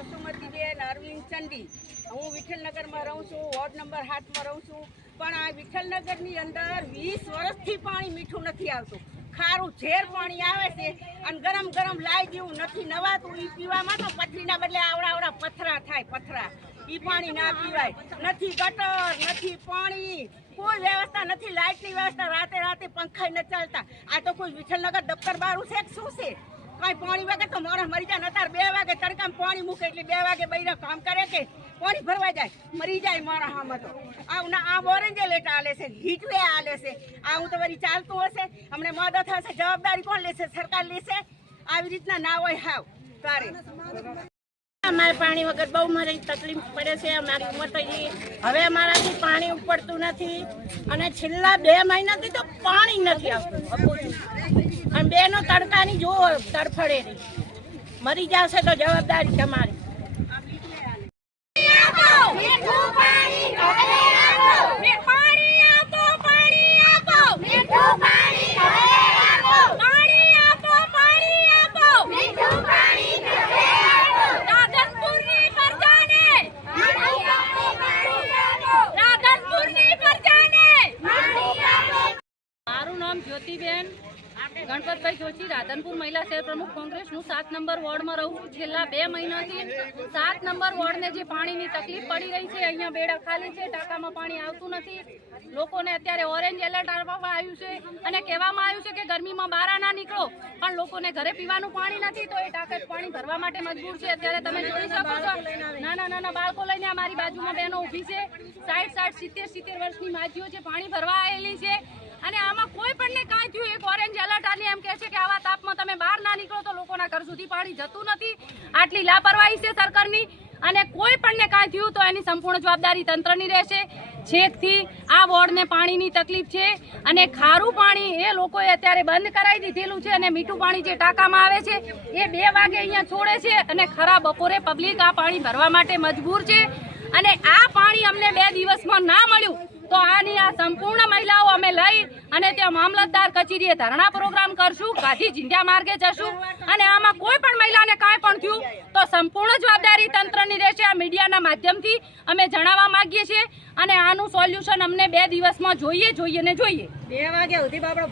જસુમતીબેન અરવિંદ ચંડી। હું વિઠ્ઠલનગરમાં રહું છું, વોર્ડ નંબર 7માં રહું છું। પણ આ વિઠ્ઠલનગરની અંદર 20 વર્ષથી પાણી મીઠું નથી આવતું। ખારું ઝેર પાણી આવે છે અને ગરમ ગરમ લાઈ જેવું નથી નવાતું। એ પીવામાં તો પથરીના બદલે આવડા પથરા થાય, પથરા। એ પાણી ના પીવાય, નથી ગટર, નથી પાણી, કોઈ વ્યવસ્થા નથી, લાઇટની વ્યવસ્થા, રાતે પંખા ન ચાલતા। આ તો કોઈ વિઠ્ઠલનગર દફતર બારું છે કે શું છે? કઈ પાણી વગર તો માણસ મરી જાય। અત્યારે 2 વાગે તડકામાં પાણી મૂકે એટલે 2 વાગે બૈરા કામ કરે કે પાણી ભરવા જાય, મરી જાય માણસ। આમાં તો આ ઓરેન્જ એલર્ટ આલે છે, હીટવે આલે છે। હું તો વળી ચાલતું હશે, અમને મદદ થશે, જવાબદારી કોણ લેશે? સરકાર લેશે? આવી રીતના ના હોય હાવ તારે। અમારે પાણી વગર બહુ મારી તકલીફ પડે છે। અમારી ઉંમર થઈ ગઈ, હવે અમારાથી પાણી ઉપડતું નથી અને છેલ્લા 2 મહિનાથી તો પાણી નથી આવતું। અને બેનો તડકાની જો તડફડે રહી, મરી જશે તો જવાબદારી તમારી। જ્યોતિબેન ગણપતભાઈ જોશી, રાધનપુર મહિલા શહેર પ્રમુખ કોંગ્રેસનું 7 નંબર વોર્ડમાં રહું છું। છેલ્લા 2 મહિનાથી 7 નંબર વોર્ડને જે પાણીની તકલીફ પડી રહી છે, અહીંયા બેડા ખાલી છે, ટાંકામાં પાણી આવતું નથી। લોકોને અત્યારે ઓરેન્જ એલર્ટ આપવામાં આવ્યું છે અને કહેવામાં આવ્યું છે કે ગરમીમાં બહાર ના નીકળો, પણ લોકોને ઘરે પીવાનું પાણી નથી તો એ ટાંકા પાણી ભરવા માટે મજબૂર છે। અત્યારે તમે જોઈ શકો છો, નાના બાળકો લઈને અમારી બાજુમાં બહેનો ઊભી છે, 60, 70 વર્ષની માજીઓ છે, પાણી ભરવા આવેલી છે। અને આમાં કોઈ પણ કાંઈ થયું, એક ઓરેન્જ એલર્ટ આલી એમ કહે છે કે આવા તાપમાં તમે બહાર ના નીકળો તો લોકોના ઘર સુધી પાણી જતું નથી। આટલી લાપરવાહી છે સરકારની અને કોઈ પણ કાંઈ થયું તો એની સંપૂર્ણ જવાબદારી તંત્રની રહેશે। છેકથી આ વોર્ડને પાણીની તકલીફ છે અને ખારું પાણી એ લોકોએ અત્યારે બંધ કરાવી દીધેલું છે અને મીઠું પાણી જે ટાંકામાં આવે છે એ 2 વાગે અહીંયા છોડે છે અને ખરા બપોરે પબ્લિક આ પાણી ભરવા માટે મજબૂર છે। અને આ પાણી અમને 2 દિવસમાં ના મળ્યું તો આની આ સંપૂર્ણ મહિલાઓ અમે લઈ અને ત્યાં મામલતદાર કચેરીએ ધરણા પ્રોગ્રામ કરશું, ગાંધી ઝિંડા માર્ગે જશું અને આમાં કોઈ પણ મહિલાને કાંઈ પણ થયું તો સંપૂર્ણ જવાબદારી તંત્રની રહેશે। આ મીડિયાના માધ્યમથી અમે જણાવવા માંગીએ છીએ અને આનું સોલ્યુશન અમને 2 દિવસમાં જોઈએ ને જોઈએ। 2 વાગ્યા સુધી બાપડો